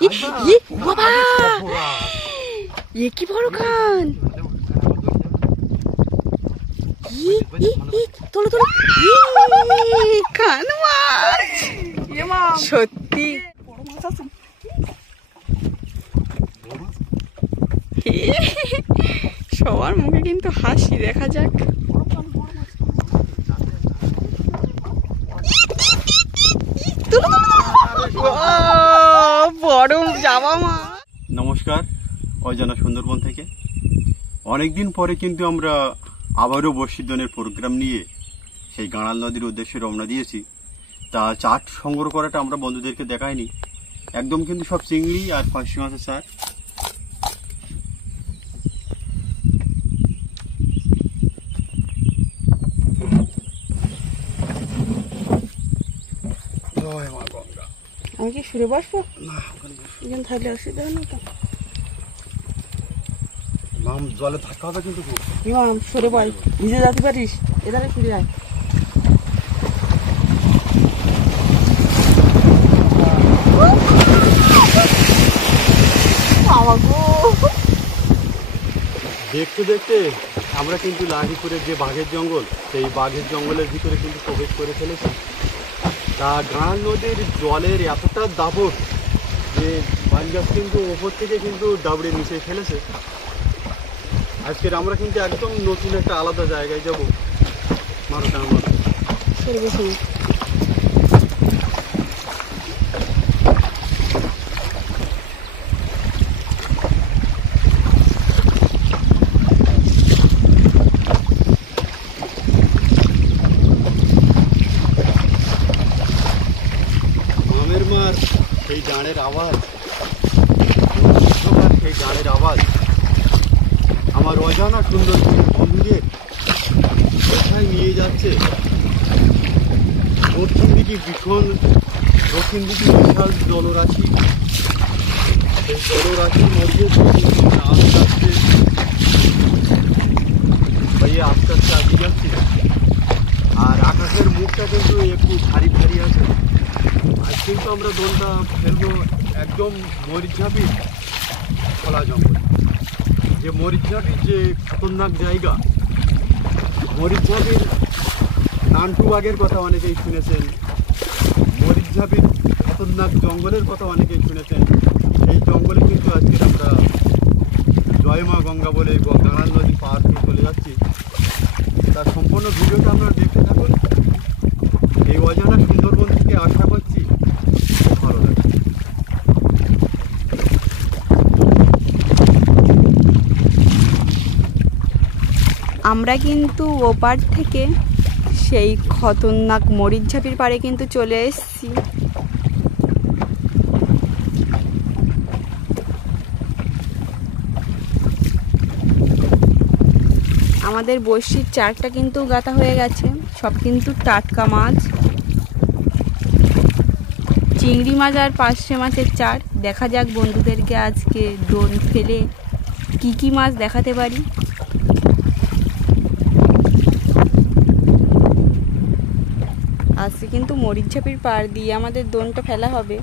বাবা এ কি বড় কান! তোলো তোলো কান মাছ! সত্যি সবার মুখে কিন্তু হাসি দেখা যাক। বড় যাওয়া মা। নমস্কার, অজানা সুন্দরবন থেকে অনেকদিন পরে কিন্তু আমরা আবারও বর্ষিদনের প্রোগ্রাম নিয়ে সেই গাঁড়াল নদীর উদ্দেশ্যে রওনা দিয়েছি। তা চাট সংগ্রহ করাটা আমরা বন্ধুদেরকে দেখাইনি, একদম কিন্তু সব চিংড়ি আর পার্শে মাছের চাট। আমি কি সুরে বসবো? থাকলে অসুবিধা হয় না তো। জলে থাকা হবে কিন্তু সরে বল, ভিজে যেতে পারিস। এধারে ফিরে আয়। দেখতে দেখতে আমরা কিন্তু লাহিপুরের যে বাঘের জঙ্গল, সেই বাঘের জঙ্গলের ভিতরে কিন্তু প্রবেশ করে ফেলেছি। তা গাঁড়াল নদীর জলের এতটা দাপট যে বাঘ গাছ কিন্তু ওপর থেকে কিন্তু ডাবড়ে মিশে ফেলেছে। আজকের আমরা কিন্তু একদম নতুন একটা আলাদা জায়গায় যাব। মারো টান মারো। মামের মার সেই গানের আওয়াজ, সেই গানের আওয়াজ আমার অজানা সুন্দর বন্ধুদের কোথায় নিয়ে যাচ্ছে। দক্ষিণ দিকে বিশাল জলরাশি, সেই জলরাশির মধ্যে আস্তে আস্তে আস্তে আস্তে আগিয়ে যাচ্ছি। আর আকাশের মুখটা কিন্তু একটু ভারী ভারী আছে। আজ কিন্তু আমরা দোলটা ফেলবো একদম মরিচঝাপির খোলা জঙ্গল। যে মরিচঝাপির যে খতরনাক জায়গা, মরিচঝাপির নানটু বাঘের কথা অনেকেই শুনেছেন, মরিচঝাপির খতরনাক জঙ্গলের কথা অনেকেই শুনেছেন। এই জঙ্গলে কিন্তু আজকে আমরা জয়মা গঙ্গা বলে গাঁড়াল নদী পার দিয়ে চলে যাচ্ছি। তার সম্পূর্ণ ভিডিওটা আমরা দেখতে থাকুন। এই অজানা সুন্দরবন থেকে আশা করছি খুব ভালো লাগে। আমরা কিন্তু ওপার থেকে সেই খতরনাক মরিচঝাপির পাড়ে কিন্তু চলে এসেছি। আমাদের বড়শির চারটা কিন্তু গাঁথা হয়ে গেছে, সব কিন্তু টাটকা মাছ, চিংড়ি মাছ আর পার্শে মাছের চার। দেখা যাক বন্ধুদেরকে আজকে দোল ফেলে কি কি মাছ দেখাতে পারি। আজকে কিন্তু মরিচঝাপির পাড় দিয়ে আমাদের দোনটা ফেলা হবে।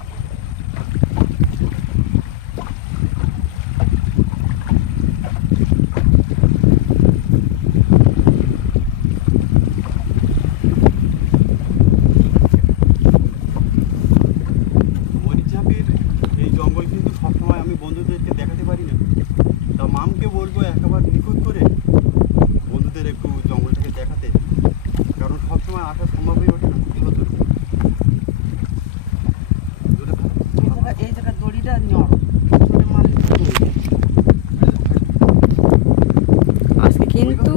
মরিচঝাপির এই জঙ্গল কিন্তু সবসময় আমি বন্ধুদেরকে দেখাতে পারি না। তা মামকে বলবো একেবারে নিখুঁত করে বন্ধুদের একটু জঙ্গলটাকে দেখাতে, কারণ সবসময় আসা সম্ভব হয়ে ওঠে না। এই জায়গায় দড়িটা আজকে কিন্তু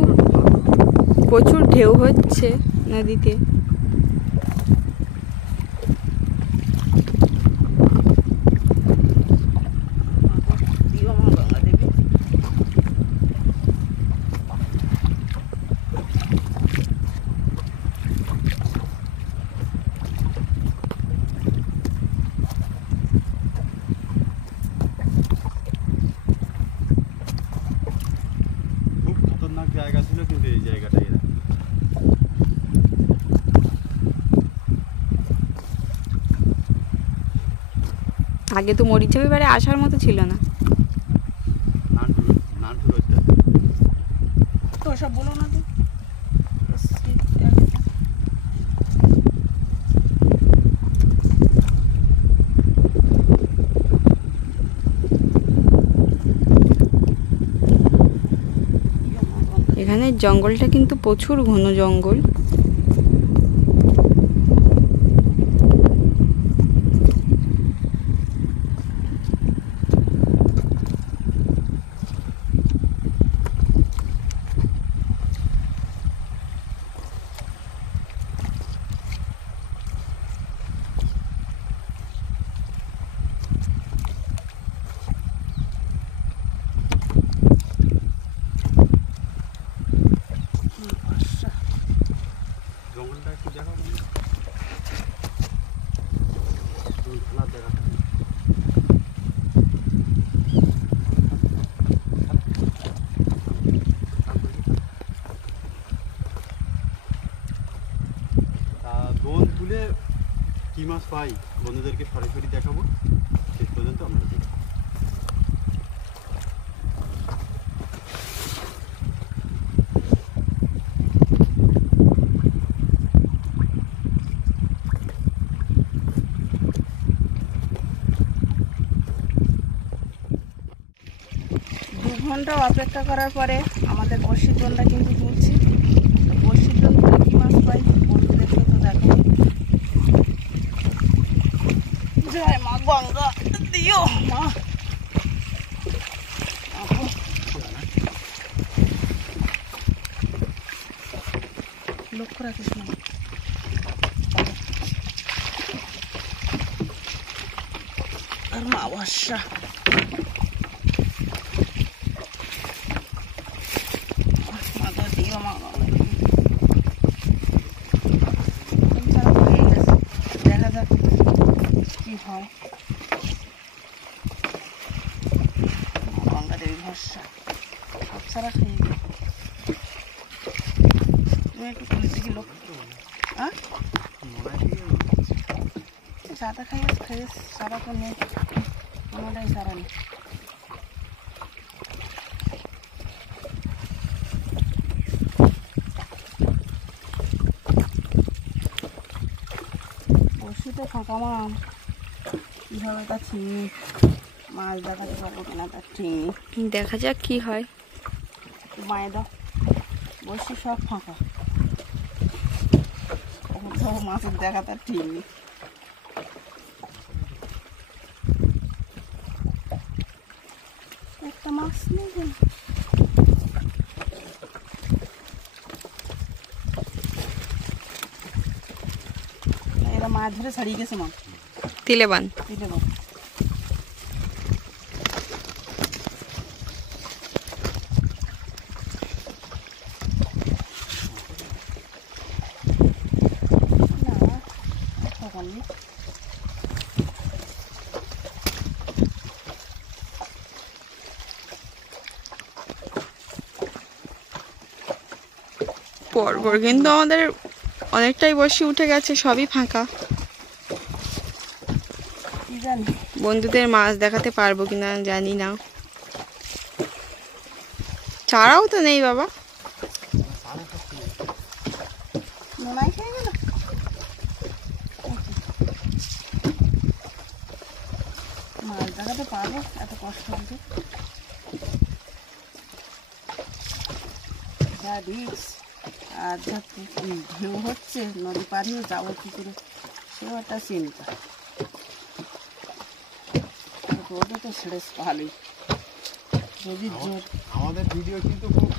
প্রচুর ঢেউ হচ্ছে নদীতে। খুব খতরনাক জায়গা ছিল কিন্তু এই জায়গাটা এরা। আগে তো মরিচঝাপি পাড়ে আসার মতো ছিল না। নানটু রোডটা তো সব বলো না তো। এখানে জঙ্গলটা কিন্তু প্রচুর ঘন জঙ্গল। জঙ্গলটা একটু দেখাবো দেখা দোন তুলে কি মাছ পাই বন্ধুদেরকে সরাসরি দেখাবো। শেষ পর্যন্ত আমরা দেখি। 2 ঘন্টা অপেক্ষা করার পরে আমাদের বড়শির দোনটা কিন্তু তুলছি। বড়শির দোন তুলে কি মাছ পাই বন্ধুদেরকে তো দেখো। জয় মা গঙ্গা দিও মা। লক্ষ্য রাখিস না। আর মা বর্ষা দেখা যাক কি হয়। গঙ্গা দেবী ভরসা সব সারা খেয়ে গেল। তুমি একটু পুলিশ দিকে লোক সাদা খাইস খাইস সারা তো নেই, কোনোটাই সারা নেই। বড়শিতে ফাঁকা মাছ কীভাবে তা ঠিক মাছ দেখাতে পারবো কিনা তার ঠিক দেখা যাক কি হয়। মায়ে দাও বড়শি সব ফাঁকা, কোথাও মাছের দেখা তার ঠিক নেই। একটা মাছ নেই কেন? এরা মাছ ধরে ছাড়িয়ে গেছে মা তিলেবান তিলেবান। পরপর কিন্তু আমাদের অনেকটাই বসে উঠে গেছে, সবই ফাঁকা। বন্ধুদের মাছ দেখাতে পারবো কিনা জানি না। চারাও তো নেই বাবা। মাছ দেখাতে পারবো এত কষ্ট হচ্ছে। যা রিস্ক আর যা ঢেউ হচ্ছে, নদী পার হয়ে যাবো কি করে সেও একটা চিন্তা। রোদে তো ছেড়ে ভালোই। যদি আমাদের ভিডিও কিন্তু খুব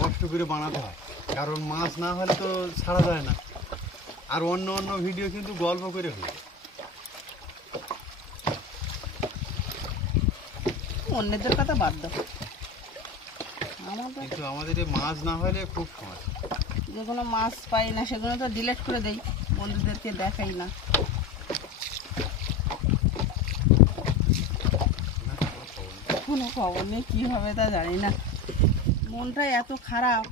কষ্ট করে বানাতে হয়, কারণ মাছ না হলে তো ছাড়া যায় না। আর অন্য অন্য ভিডিও কিন্তু গল্প করে হয়। অন্যদের কথা বাদ দাও, কিন্তু আমাদের মাছ না হলে খুব সমস্যা। যেগুলো মাছ পাই না সেগুলো তো ডিলিট করে দেই, বন্ধুদেরকে দেখাই না। কোনো খবর নেই, কী হবে তা জানি না। মনটা এত খারাপ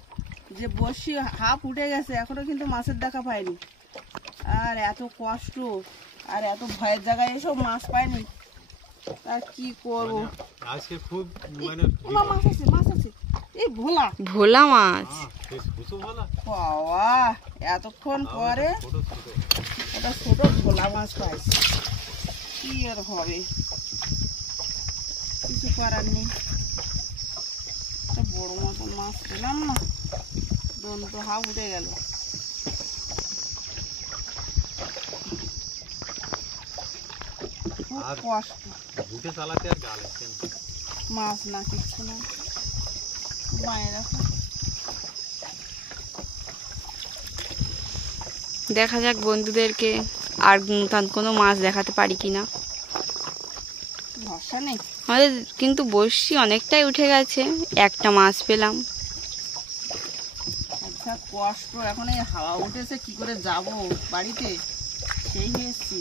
যে বসি হাফ উঠে গেছে, এখনো কিন্তু মাছের দেখা পাইনি। আর এত কষ্ট আর এত ভয়ের জায়গায় এসব মাছ পাইনি, আর কি করবো, আজকে খুব মানে মাছ আছে মাছ আছে, এই ভোলা ভোলা মাছ। বাবা এতক্ষণ পরে একটা ছোট ভোলা মাছ পাইছি, কি আর হবে, কিছু করার নেই। একটা বড় মতন মাছ পেলাম না, দোন তো হাফ উঠে গেল। খুব কষ্ট, মাছ না কিচ্ছু না, বাঁয়ে রাখো। দেখা যাক বন্ধুদেরকে আর নতুন কোনো মাছ দেখাতে পারি কিনা। ভরসা নেই, আমাদের কিন্তু বড়শি অনেকটাই উঠে গেছে, একটা মাছ পেলাম। আচ্ছা কষ্ট, এখন এই হাওয়া উঠেছে কি করে যাব বাড়িতে, সেই এসছি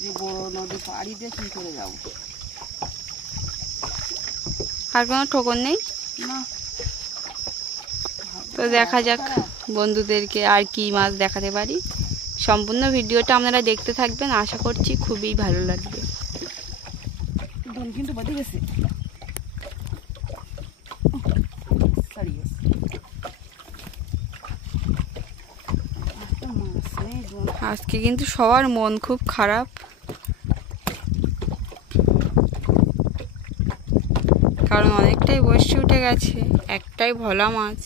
যে বড় নদী পাড়ি দিয়ে কি করে যাব। আর কোনো ঠোকর নেই না তো দেখা যাক বন্ধুদেরকে আর কি মাছ দেখাতে পারি। সম্পূর্ণ ভিডিওটা আপনারা দেখতে থাকবেন, আশা করছি খুবই ভালো লাগবে। দোন কিন্তু বেঁধে গেছে, আজকে কিন্তু সবার মন খুব খারাপ, কারণ অনেকটাই বর্ষি উঠে গেছে, একটাই ভোলা মাছ।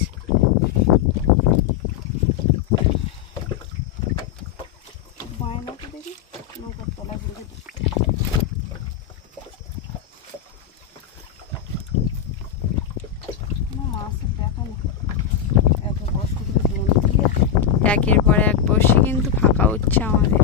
একের পর এক বর্ষি কিন্তু ফাঁকা হচ্ছে আমাদের।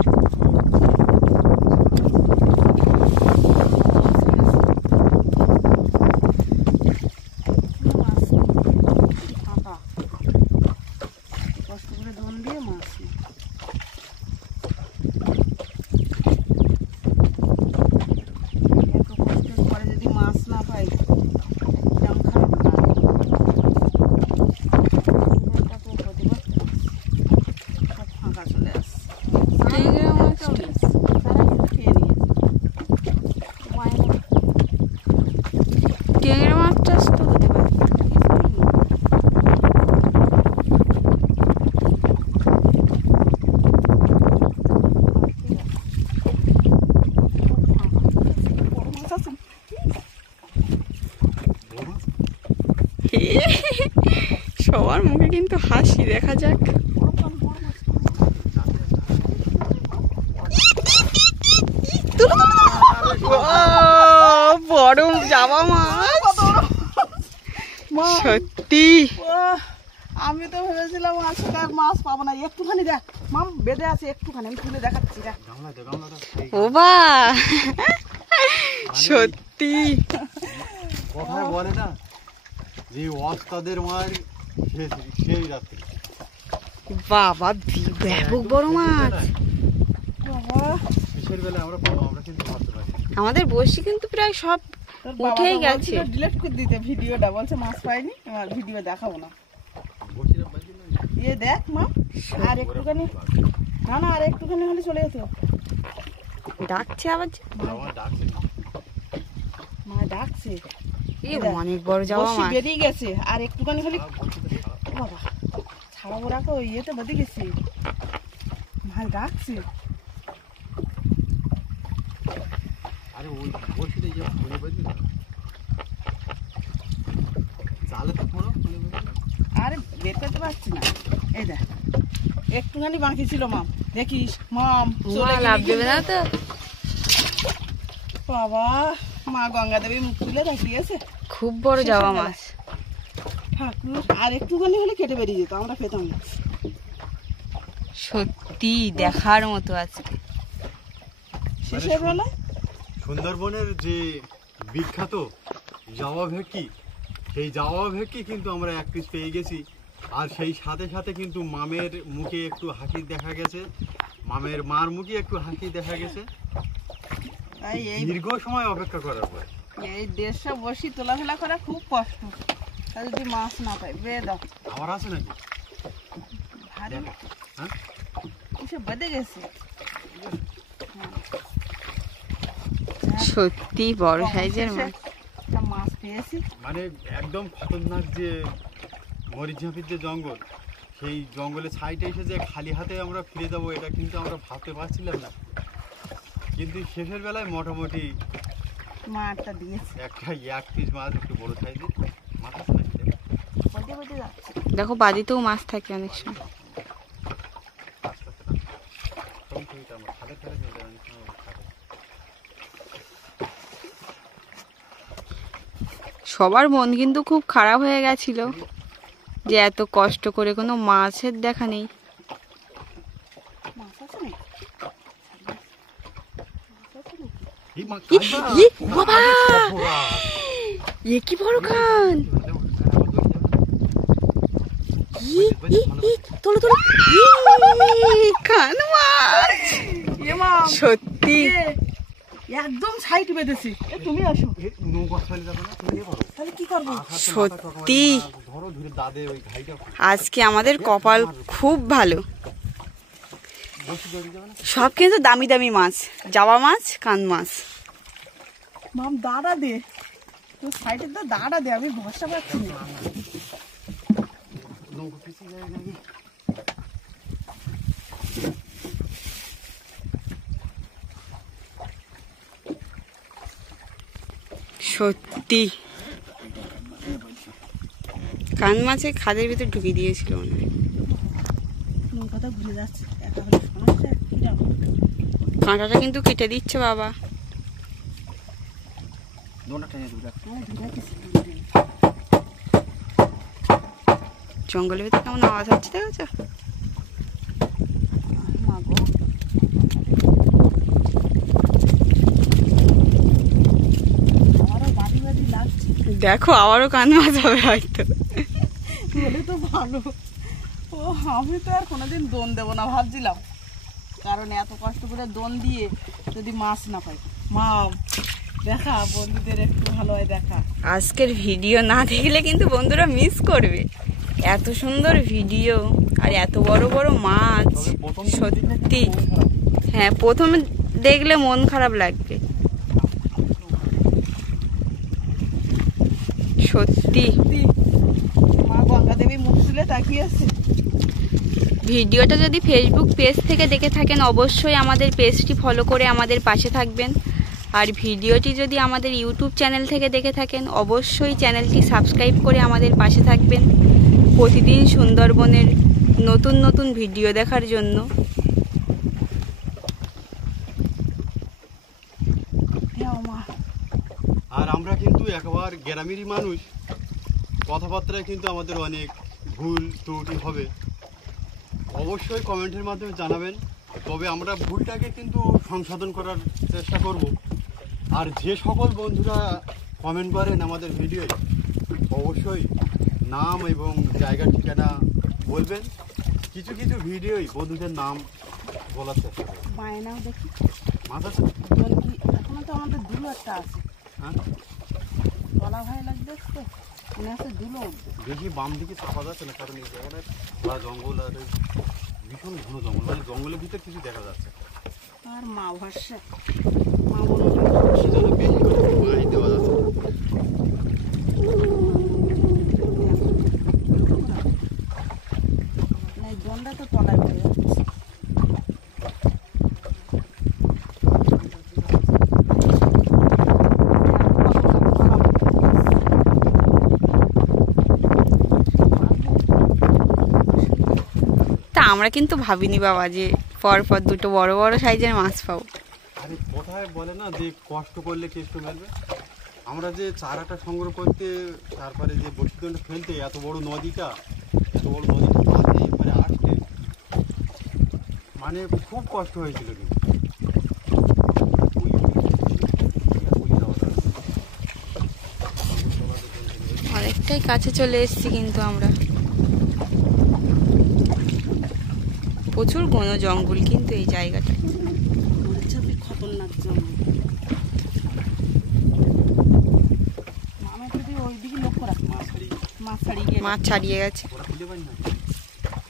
ট্যাংরা মাছ চাষ তো হতে পারে। সবার মুখে কিন্তু হাসি, দেখা যাক। বড় জাবা মাছ, সত্যি আমি তো ভেবেছিলাম আজকে আর মাছ পাবো না, একটুখানি দেখ মাম বেঁধে আছে, একটুখানি আমি তুলে দেখাচ্ছি দেখ। ও বা সত্যি কথায় বলে না যে ওস্তাদের মার সেই রাত্রি। বাবা ব্যাপক বড় মাছ। শেষের বেলা আমরা পাবো, আমরা কিন্তু মারতে পারি। আমাদের বড়শি কিন্তু প্রায় সব উঠেই গেছে। ডিলিট করে দিতে ভিডিওটা, বলছে মাছ পাইনি, আমার ভিডিও দেখাবো না। এ দেখ মা, আর একটুখানি, না না আর একটুখানি হলে চলে যেত। ডাকছে আবার, মা ডাকছে, অনেক বড় জাবা মাছ বেরিয়ে গেছে, আর একটুখানি হলে বাবা ছাড়াবো, রাখো ইয়েতে বেঁধে গেছে, মাছ ডাকছে। আরে ওই বসে যে ফোনে বাজে না, জালে তো ফোন আরে বের করতে পারছি না। এই দেখ একটুখানি বাকি ছিল মাম, দেখিস মাম লাভ দেবে না তো। বাবা মা গঙ্গা দেবী মুখ তুলে দেখিয়েছে, খুব বড় জাবা মাছ। ঠাকুর আর একটুখানি হলে কেটে বেরিয়ে যেত, আমরা পেতাম না। সত্যি দেখার মতো আজকে। শেষের বেলায় সুন্দরবনের যে বিখ্যাত জাওয়া ভেটকি, সেই জাওয়া ভেটকি কিন্তু আমরা এক পিস পেয়ে গেছি। আর সেই সাথে সাথে কিন্তু মামের মুখে একটু হাসি দেখা গেছে, মামের মার মুখে একটু হাসি দেখা গেছে দীর্ঘ সময় অপেক্ষা করার পর। এই 150 বসি তোলাফেলা করা খুব কষ্ট, আর যদি মাছ না পাই বে দাও। আমার আছে নাকি ভারী হ্যাঁ এসব বেঁধে গেছে। সত্যি বড় সাইজের মাছ। একটা মাছ পেয়েছি। মানে একদম খতরনাক যে মরিচঝাপির যে জঙ্গল, সেই জঙ্গলের সাইডে এসে যে খালি হাতে আমরা ফিরে যাবো এটা কিন্তু আমরা ভাবতে পারছিলাম না, কিন্তু শেষের বেলায় মোটামুটি মাছটা দিয়েছে। একটা 1 পিস মাছ একটু বড় সাইজের মাছ বটে বটে যাচ্ছে। দেখো বাদিতেও মাছ থাকে অনেক সময়। সবার মন কিন্তু খুব খারাপ হয়ে গেছিল যে এত কষ্ট করে কোনো মাছের দেখা নেই। মাছ আছে নাকি? বাবা এ কি বড় কান! তোলো তোলো কান মাছ! এ মা, সত্যি একদম সাইড বেঁধেছি। তুমি আসো, তাহলে কি করবো? সত্যি আজকে আমাদের কপাল খুব ভালো। সব কিন্তু দামি দামি মাছ, জাবা মাছ, কান মাছ। মাম দাঁড়া দে, তুই সাইডে তো দাঁড়া দে, আমি ভরসা পাচ্ছি না। সত্যি কান মাছে খাদের ভিতর ঢুকিয়ে দিয়েছিল মনে হয়। নৌকাটা ঘুরে যাচ্ছে, একা হলে সমস্যা। কিরকম কাঁটাটা কিন্তু কেটে দিচ্ছে বাবা। জঙ্গলের ভিতরে কেমন আওয়াজ হচ্ছে দেখেছো? মা গো, আমারও বাদি বাদি লাগছে। দেখো আবারও কান মাছ হবে হয়তো। বলে তো ভালো। ও আমি তো আর কোনোদিন দোন দেবো না ভাবছিলাম, কারণ এত কষ্ট করে দোন দিয়ে যদি মাছ না পাই। মা দেখা, বন্ধুদের একটু ভালো হয় দেখা। আজকের ভিডিও না দেখলে কিন্তু বন্ধুরা মিস করবে। এত সুন্দর ভিডিও আর এত বড় বড় মাছ। সত্যি হ্যাঁ, প্রথমে দেখলে মন খারাপ লাগবে সত্যি। মা গঙ্গা দেবী মুখ তুলে তাকিয়ে আছে। ভিডিওটা যদি ফেসবুক পেজ থেকে দেখে থাকেন অবশ্যই আমাদের পেজটি ফলো করে আমাদের পাশে থাকবেন। আর ভিডিওটি যদি আমাদের ইউটিউব চ্যানেল থেকে দেখে থাকেন অবশ্যই চ্যানেলটি সাবস্ক্রাইব করে আমাদের পাশে থাকবেন প্রতিদিন সুন্দরবনের নতুন নতুন ভিডিও দেখার জন্য। আর আমরা কিন্তু একবার গ্রামেরই মানুষ, কথাবার্তায় কিন্তু আমাদের অনেক ভুল ত্রুটি হবে, অবশ্যই কমেন্টের মাধ্যমে জানাবেন। তবে আমরা ভুলটাকে কিন্তু সংশোধন করার চেষ্টা করব। আর যে সকল বন্ধুরা কমেন্ট করেন আমাদের ভিডিওে অবশ্যই নাম এবং জায়গার ঠিকানা বলবেন। কিছু কিছু ভিডিওই বন্ধুদের নাম বলার চেষ্টা করবেন। বায়নাও দেখি মাছ আছে এখনো তো আমাদের দুলো একটা আছে। হ্যাঁ, বলা ভয় লাগবে তো, মনে আছে দুলো উঠবে। দেখি বাম দিকে চাপা যাচ্ছে না, কারণ এই জায়গাটায় বা জঙ্গল আর ভীষণ ঘন জঙ্গল, মানে জঙ্গলের ভিতরে কিছু দেখা যাচ্ছে। আর মা ভরসা, মা বলবে সেজন্য বেশি করে পানি দেওয়া যাচ্ছে। না, জনটা তো তলায় পড়ে যাচ্ছে। তা আমরা কিন্তু ভাবিনি বাবা যে পরপর দুটো বড় বড় সাইজের মাছ পাবো। আরে কোথায় বলে না যে কষ্ট করলে কেষ্ট মেলবে। আমরা যে চারাটা সংগ্রহ করতে, তারপরে যে বসিদণ্ডটা ফেলতে, এত বড় নদীটা মাঝে এবারে আসতে মানে খুব কষ্ট হয়েছিল। কিন্তু অনেকটাই কাছে চলে এসেছি কিন্তু আমরা। প্রচুর ঘন জঙ্গল কিন্তু এই জায়গাটা। খতরনাক জঙ্গল। মামা যদি ওইদিকে লক্ষ্য রাখ, মাছ ছাড়িয়ে গিয়ে মাছ ছাড়িয়ে গেছে।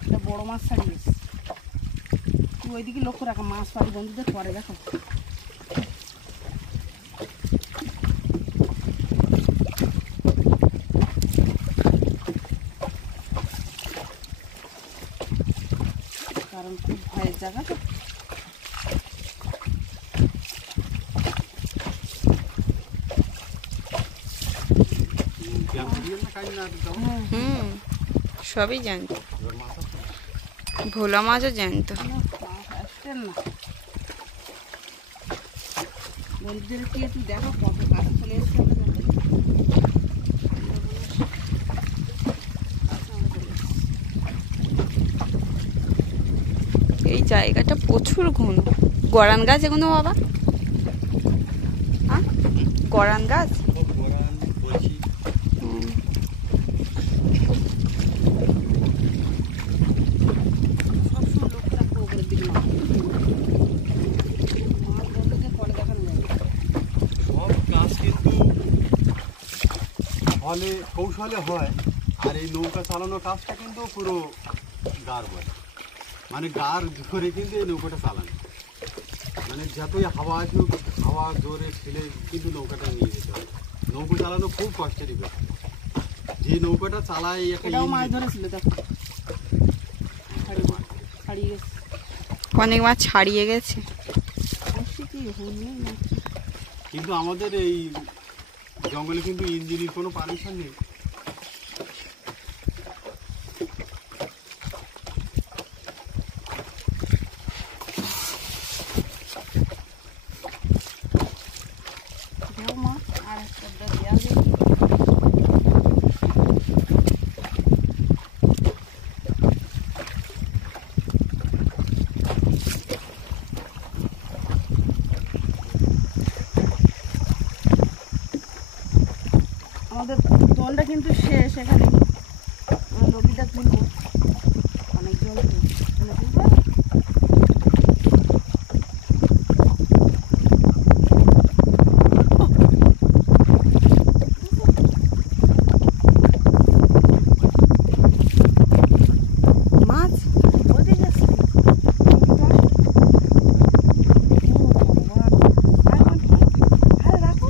একটা বড় মাছ ছাড়িয়ে গেছে। তুই ওইদিকে লক্ষ্য রাখ, মাছ পাবি বন্ধুদের পরে দেখো। জায়গাটা হুম, সবই জানতো। ভোলা মাছও জানতো। আসছেন না বন্ধুদের কি একটু দেখো কত কাছে চলে এসছে এই জায়গাটা প্রচুর ঘন। গরান গাছ এগুলো বাবা? হ্যাঁ, গরান গাছ। হুম। সবসময় লক্ষ্য রাখবো ওপরের দিকে মাছ বন্ধুদের পরে দেখানো যাবে সব কাজ কিন্তু ফলে কৌশলে হয়, আর এই নৌকা চালানোর কাজটা কিন্তু পুরো গার বলে, মানে গার ধরে কিন্তু এই নৌকাটা চালানো, মানে যতই হাওয়া আসুক হাওয়া জোরে ঠেলে কিন্তু নৌকাটা নিয়ে যেতে হবে। নৌকা চালানো খুব কষ্টেরই ব্যাপার। যে নৌকাটা চালায় একটা এটাও মাছ ইঞ্জিন, ধরেছিল দেখো ছাড়িয়ে গেছে অনেক মাছ ছাড়িয়ে গেছে। অবশ্যই কি হয়নি না কিন্তু আমাদের এই জঙ্গলে কিন্তু ইঞ্জিনের কোনো পারমিশন নেই। দেও মা আর একটা দেওয়া দেখি আমাদের দোনটা কিন্তু শেষ এখানে নদীটা তুলবো অনেক জল তো এখানে তুলবো মাছ ওদিকে গেছে রাখো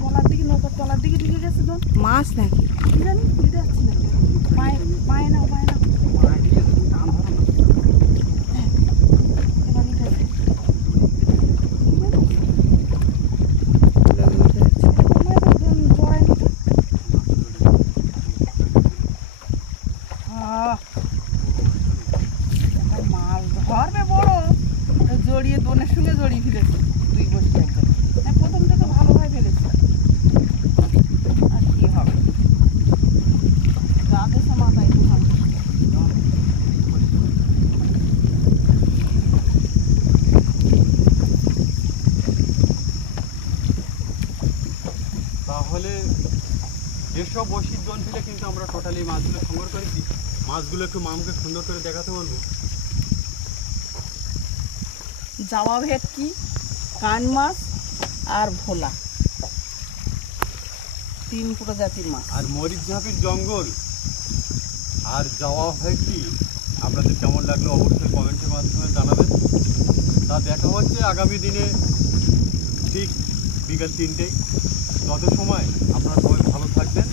তলার দিকে নৌকার তলার দিকে ঢুকে গেছে তো মাছ নাকি? কি জানি বুঝতে পারছি না পায়ে পায়ে নাও পায়ে নাও এবার নিতে হবে। তোমরা তো জড়াই নিতে মাছ ধরবে বড় জড়িয়ে দোনের সঙ্গে জড়িয়ে ফেলেছে দুই বছর একদম প্রথমটা তো ভালোভাবে ফেলেছে আর কি হবে রাত এসে মাথায় একটু ভালো তাহলে যেসব বসির জন ফেলে কিন্তু আমরা টোটালি মাছগুলো সংগ্রহ করেছি। মাছগুলো একটু মামকে সুন্দর করে দেখাতে বলবো। জামা ভেটকি কান মাছ আর ভোলা 3 প্রজাতির মাছ আর মরিচঝাপির জঙ্গল আর যাওয়া হয় কি আপনাদের কেমন লাগলো অবশ্যই কমেন্টের মাধ্যমে জানাবেন। তা দেখা হচ্ছে আগামী দিনে ঠিক বিকাল 3টেয়। তত সময় আপনারা সবাই ভালো থাকবেন।